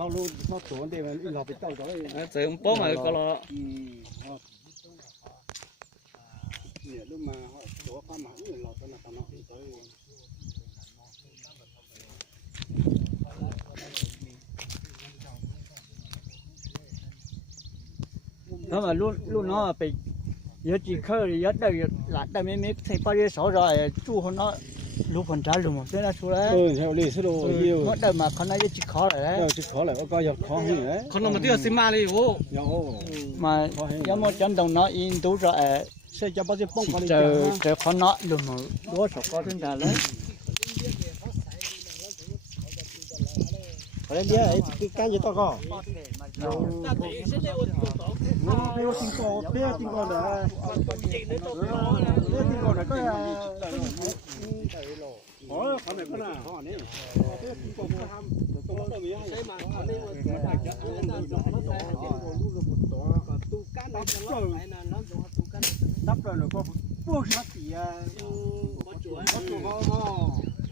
เขารู้เขาสวนเดี๋ยวมันเราไปเต้าเขาเลย เสริมโป๊ะมาก็รอ เนี่ยลูกมาเขาตัวเขามาเนี่ยเราตอนนั้นตอนนั้นตัวถ้ามารุ่นน้องไปเยอะจีเขาเยอะได้หลานได้ไม่ใช่ป้ายสอrồi chúเขาเนาะลูกคนจ้าลูกมันเป็นอะไรช่วยใช่เลยสิลูกเยี่ยวเพราะเดิมมาเขาน่าจะจิขอเลยจิขอเลยก็อยากขอให้เลยคนมาเที่ยวซิมาเลยโอ้มายังมจันตรงน้อยอินดูจะเสียจะไปจะป้องกันจะเขาเนาะลูกมันรู้สึกก็ถึงได้เลยอะไรเนี่ยไอ้การจะต้องก็ไม่ว่าจริงก็เบี้ยจริงก็ได้เบี้ยจริงก็ได้ก็อ๋อทำไหนก็น่ะอ๋อนี่เบี้ยจริงก็ทำตรงนั้นมีให้ใช่ไหมอันนี้ว่าจะได้จะตูกันดับเลยก็พวกชักสีอ่ะก็จุ๋ยก็